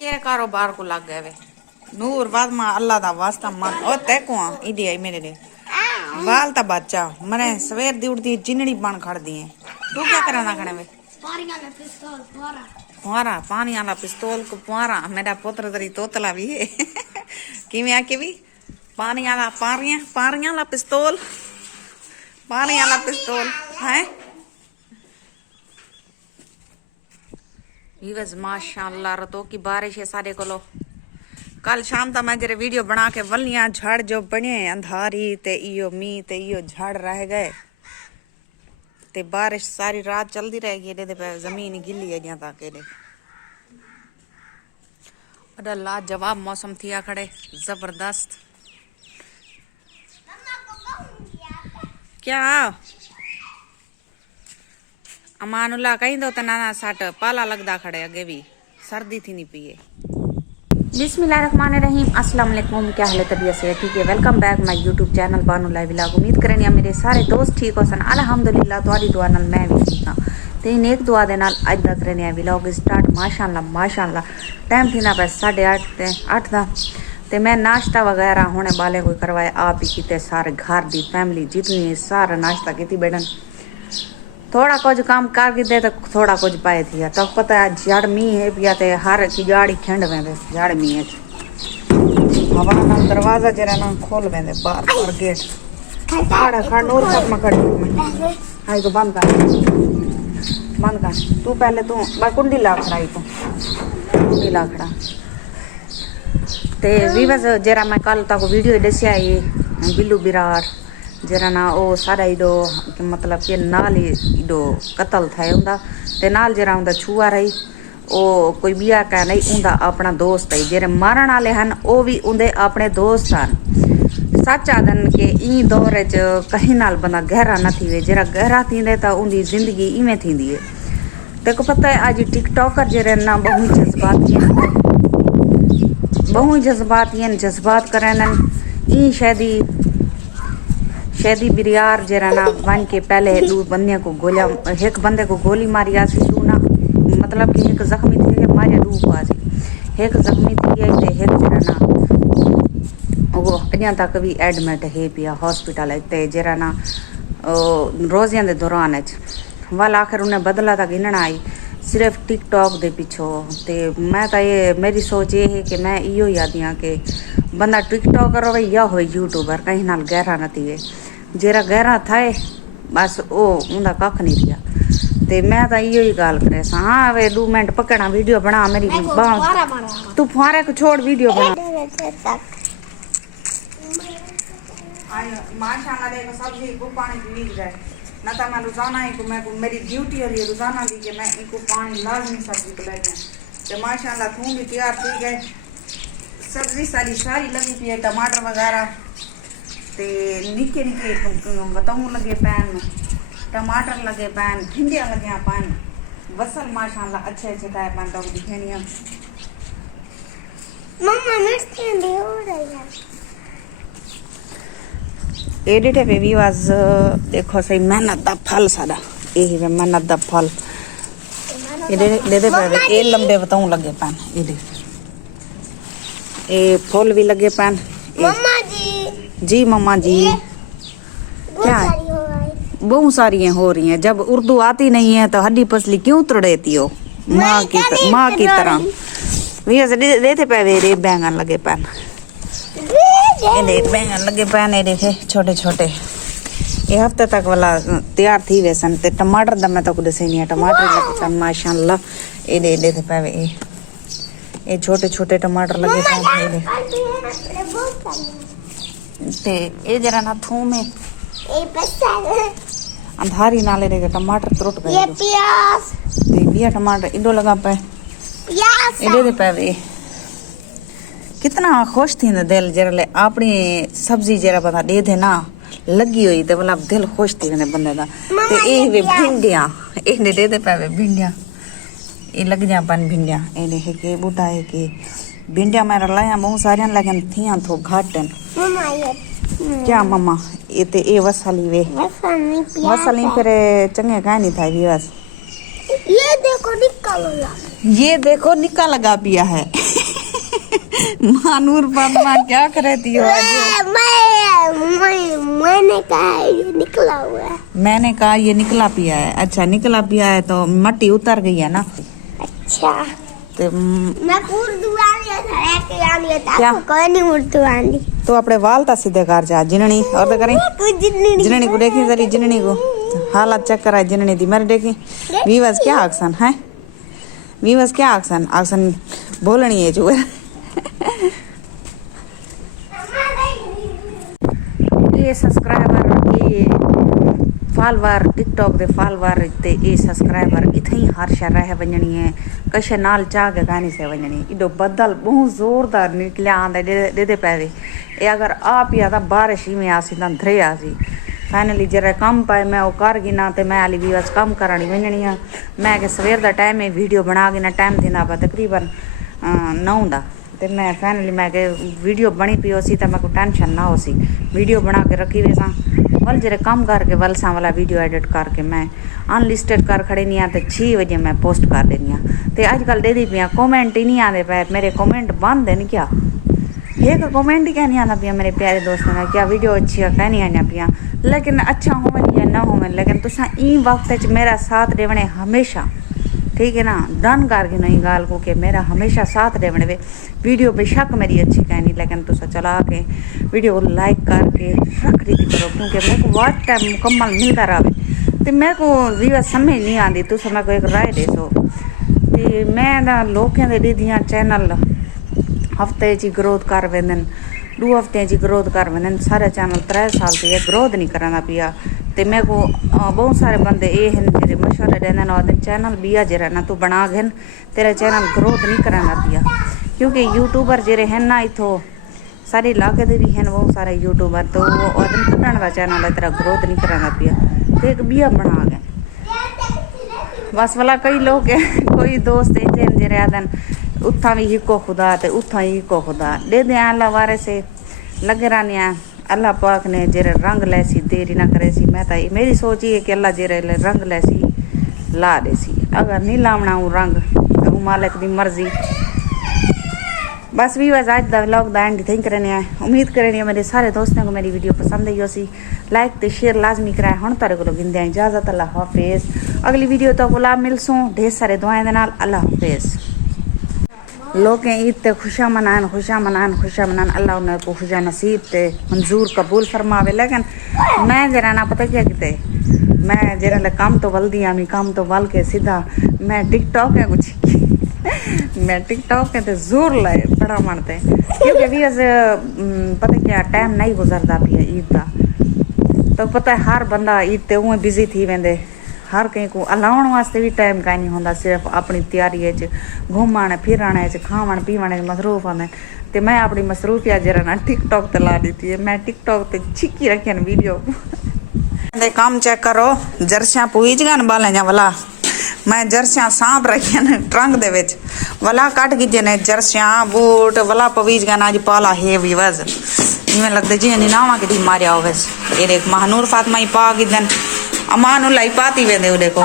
के कारोबार को लग गए वे नूर बाद में अल्लाह दा वास्ता मन ओ ते को इडी आई मेरे दे वाल ता बच्चा मने सवेर दी उठदी चिनड़ी बन खड़ दी है तू क्या कराना खड़े वे पुआरा पानी वाला पिस्तौल को पुआरा मेरा पुत्र तरी तोतला भी है किवें आके भी पानी वाला पारियां वाला पिस्तौल पानी वाला पिस्तौल है वीवस माशाअल्लाह रतो की बारिश है सारे को कल शाम तक मैं जरे वीडियो बना के वलियां झाड़ जो बने अंधारी ते इयो मी ते इयो झाड़ रह गए ते बारिश सारी रात चलती रहेगी दे पे जमीन गिल्ली है जहां तक दे बड़ा लाजवाब मौसम थिया खड़े जबरदस्त क्या अमानुल्लाह कहीं दो नाना साट पाला लगदा खड़े अगे भी सर्दी थी नहीं पिए बिस्मिल्लाहिर्रहमानिर्रहीम अस्सलाम वालेकुम क्या हाल है तबीयत से ठीक है welcome back my YouTube channel Banu live vlog उम्मीद करनी है मेरे सारे दोस्त ठीक हो सन अल्हम्दुलिल्लाह तुहाडी दुआ नाल मैं भी ठीक हां ते नेक दुआ दे नाल अज दा करने आ व्लॉग स्टार्ट माशाअल्लाह टाइम थी ना बस 8:30 ते 8 दा ते मैं नाश्ता वगैरह होने वाले कोई करवाए आप ही कीते सारे घर दी फैमिली जितनी सारा नाश्ता कीती बैठन थोड़ा कुछ काम कर दे तो थोड़ा कुछ पाए थी तो पता है जड़ मी है पिया ते हर की गाड़ी खिंड वेंदे जड़ मी है हवा ना दरवाजा जरा ना खोल वेंदे बाहर गेट खड़ नूर तक मकड़ हाय तो बंद कर तू पहले तू मैं कुंडी ला खड़ाई तू कुंडी ला खड़ा ते वीवस जरा मैं कल तक वीडियो दसिया है बिल्लू बिरार जरा ना ओ सारा इडो मतलब कि नाल इडो कतल थे उनका ते नाल जरा उनका छुआ रही ओ कोई बिया का नहीं उनका अपना दोस्त है जेरे मारन वाले हैं वो भी उनके अपने दोस्त हैं सच आदन के ई दौर च कहीं नाल बंदा गहरा न थी जरा गहरा थींदे तो उनकी जिंदगी इवें थींदी है तेको पता है आज टिकटॉकर जरे ना बहु जज्बात करन ई शैदी बिरियार जरा ना वन के पहले दो बंदे को गोलियां एक बंदे को गोली मारी आसी दू ना मतलब कि एक जख्मी थी मारे दू को आसी एक जख्मी थी है ते एक जरा ना वो अजा तक भी एडमिट है पिया हॉस्पिटल ते जरा ना रोजियां दे दौरान वाल आखिर उन्हें बदला तक गिनना आई सिर्फ टिकटॉक दे पिछो ते मैं तो ये मेरी सोच ये है कि मैं इो ही आदि हाँ कि बंदा टिकटॉकर हो या हो यूट्यूबर कहीं नाल गहरा न थी जरा गहरा थाए बस वो उनका कख नहीं रहा ते मैं तो इो ही गाल करे हाँ वे 2 मिनट पकड़ा वीडियो बना मेरी तू फुहारे को छोड़ वीडियो बना माशाल्लाह देखो सब्जी को पानी पी जाए ना तो मैं रोजाना ही को मैं को मेरी ड्यूटी है रोजाना दी कि मैं इनको पानी लाजमी सब्जी को लेके तो माशाल्लाह थूम भी तैयार थी गए सब्जी सारी लगी पी है टमाटर वगैरह ते निके बताऊँ लगे पैन में टमाटर लगे पैन भिंडियाँ लगे पैन बसल माशाल्लाह अच्छे था पैन तो दिखेनी है मम्मा मिर्ची भी हो रही है एडिट है बेबी वाज देखो सही मेहनत दा फल सादा यही है मेहनत दा फल ये दे पे ये लंबे बताऊं लगे पैन ये दे ये फूल भी लगे पैन मम्मा जी मम्मा जी क्या बहुत सारी हो रही हैं जब उर्दू आती नहीं है तो हड्डी पसली क्यों तोड़ती हो माँ की तरह वी देते पे वे बैंगन लगे पैन बैंगन लगे पैन ये देखे छोटे छोटे ये हफ्ते तक वाला तैयार थी वैसन ते टमाटर दा मैं तो कुछ दसे नहीं टमाटर लगे पैन माशाल्लाह ये दे पे ये छोटे छोटे टमाटर लगे पैन ते ये जरा ना थूम है अंधारी नाले देखे टमाटर त्रुट गए ये प्याज ते बिया टमाटर इडो लगा पे प्याज दे पे कितना खुश थी ना दिल जरा अपनी सब्जी जरा बता दे दे ना लगी हुई तो मतलब दिल खुश थी ने बंदे दा ते ए वे भिंडियां ए दे पे भिंडियां ये लग जा पन भिंडियां ए देखे के बूटा है कि भिंडियां मेरा लाया बहुत सारियां लेकिन थियां तो घाटन मम्मा ये क्या मम्मा ये ते ए वसाली वे वसाली फिर चंगे का नहीं था बस ये देखो निक्का लगा पिया है महानूर फातिमा क्या कर रही हो आज? मैंने कहा ये निकला हुआ है। मैंने कहा ये निकला पिया है। अच्छा निकला पिया है तो मट्टी उतर गई है ना। अच्छा तो मैं उर्दू आनी क्या? कोई नहीं उर्दू आनी तो अपने वाल ता सीधे कर जा जिननी और तो करें जिननी को देखी जरी जिननी को हालत चेक करा जिननी दी मेरे देखी वीवस क्या आक्सन है वीवस क्या आक्सन आक्सन बोलनी है जो ये सब्सक्राइबर ये फॉलोवर टिकटॉक दे फॉलोवर ते ये सब्सक्राइबर इथई हर्ष रह वञणी है कशे नाल चाह के गानी से वञणी इडो बदल बहुत जोरदार निकलिया आंदा दे पैवे ये अगर आप या ता बारिश ही में आसी ता धरे आसी फाइनली जरा कम पाए मैं वो कर गी ना ते मैं आली भी बस कम करानी वञणी है मैं के सवेर दा टाइम है वीडियो बना गी ना टाइम थींदा पा तकरीबन 9 दा ते मैं फाइनली मैं के वीडियो बनी पी होसी तो मैं को टेंशन ना होसी वीडियो बना के रखी वे वल जरे कम करके वल सा वाला वीडियो एडिट करके मैं अनलिस्टेड कर खड़े नहीं आते 6 बजे मैं पोस्ट कर देनी तो अजकल दे दी पियाँ कमेंट ही नहीं आते पे मेरे कमेंट बंद है क्या एक कमेंट ही क्या नहीं आना पिया मेरे प्यारे दोस्तों ने क्या वीडियो अच्छी है क्या नहीं आना पिया लेकिन अच्छा होवे या ना होवे लेकिन तुसा ई वक्त मेरा साथ देवने हमेशा ठीक है ना डन करके नहीं गाल को कि मेरा हमेशा साथ देवने वे वीडियो बेशक मेरी अच्छी कहनी लेकिन तुसा चला के वीडियो को लाइक करके रख दी करो क्योंकि मेरे को वॉच टाइम मुकम्मल मिलता रहे तो मेरे को वीवा समझ नहीं आती तुस मेरे को एक राय दे सो तो मैं ना लोगों दे दी दियाँ चैनल हफ्ते च ग्रोथ कर वेंदन 2 हफ्ते च ग्रोथ कर वेंदन सारे चैनल 3 साल से ग्रोथ नहीं कराना पिया ते मेरे को बहुत सारे बंदे ये हैं जेरे मशवरे देने ना और चैनल बिया जरा ना तू बना घेन तेरा चैनल ग्रोथ नहीं कराना पिया क्योंकि यूट्यूबर जेरे हैं ना इथो सारे इलाके दे भी हैं बहुत सारे यूट्यूबर तो वो आदमी कढ़ण का चैनल है तेरा ग्रोथ नहीं कराना पिया तो एक बिया बना गए बस वाला कई लोग कोई दोस्त इंजन जेरे आदन उथा भी हिको खुदा ते उथा ही हिको खुदा दे दे अल्लाह वारे से लगे रहने अल्लाह पाक ने जेरे रंग लैसी देरी ना करे सी मैं तो मेरी सोच ही है कि अल्लाह जेरे रंग लैसी ला दे सी अगर नहीं लावना हूँ रंग तो मालिक की मर्जी बस भी वैसे आज दा व्लॉग दा एंड थिंक करने हैं उम्मीद करनी मेरे सारे दोस्तों को मेरी वीडियो पसंद आई होसी लाइक तो शेयर लाजमी कराए हुण तारे को गिंदे इजाजत अल्लाह हाफिज अगली वीडियो तो गुलाब मिलसूँ ढेर सारे दुआएं दे नाल अल्लाह हाफिज लोग ईद ते खुशियाँ मनान अल्लाह उन्हें को खुशियाँ नसीब ते मंजूर कबूल फरमावे लेकिन मैं जरा ना पता क्या किते मैं जरा काम तो वल दिया मैं काम तो वल के सीधा मैं टिकटॉक है कुछ मैं टिकटॉक है तो जोर लाए बड़ा मानते क्योंकि भी ऐसे पता क्या टाइम नहीं गुजरता पिया ईद का तो पता है हर बंदा ईद ते उहें बिजी थी वेंदे हर कहीं को अलाउण वास्ते भी टाइम का नहीं होंदा सिर्फ अपनी तैयारी घूमण फिरण खावण पीवण मसरूफ आंदे ते मैं अपनी मसरूफियत जरा ना टिकटॉक ते ला दी थी मैं टिकटॉक ते छिकी रखी वीडियो दे काम चेक करो जर्सियां पूज गन बाले जा वाला मैं जर्सियां सांप रखी ने ट्रंक दे विच वाला कट गिजे ने जर्सियां बूट वाला पवीज गन आज पाला है विवज इवें लगदे जी नावा के दी मारिया होवेस ये देख महानूर फातिमा ही पा गिदन अमान उलाई पाती वे दे देखो